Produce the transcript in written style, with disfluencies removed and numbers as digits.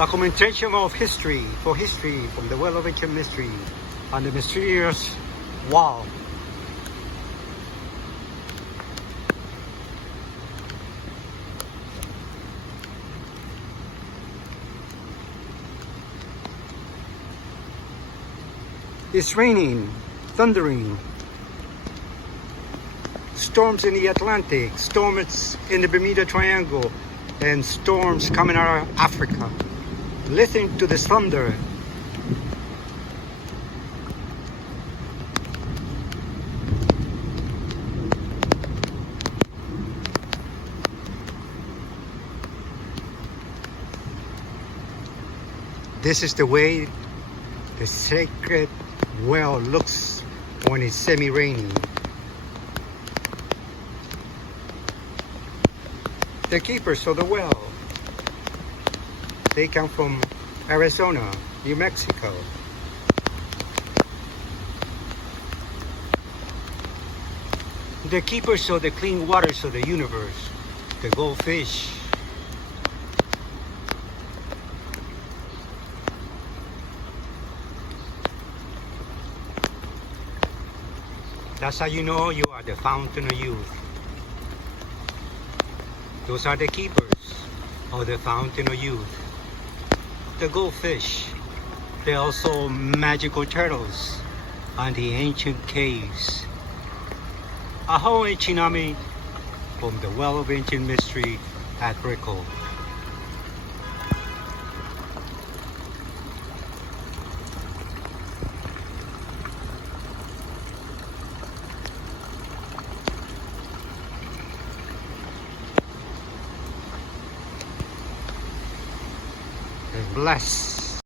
documentation of history, for history from the well of ancient mystery on the mysterious wall. It's raining, thundering, storms in the Atlantic, storms in the Bermuda Triangle, and storms coming out of Africa. Listen to this thunder. This is the way the sacred well looks when it's semi-raining. The keepers of the well, they come from Arizona, New Mexico. The keepers of the clean waters of the universe, the goldfish. That's how you know you are the fountain of youth. Those are the keepers of the fountain of youth. The goldfish. They're also magical turtles on the ancient caves. Ahoy Chinami from the well of ancient mystery at Brickell. Bless.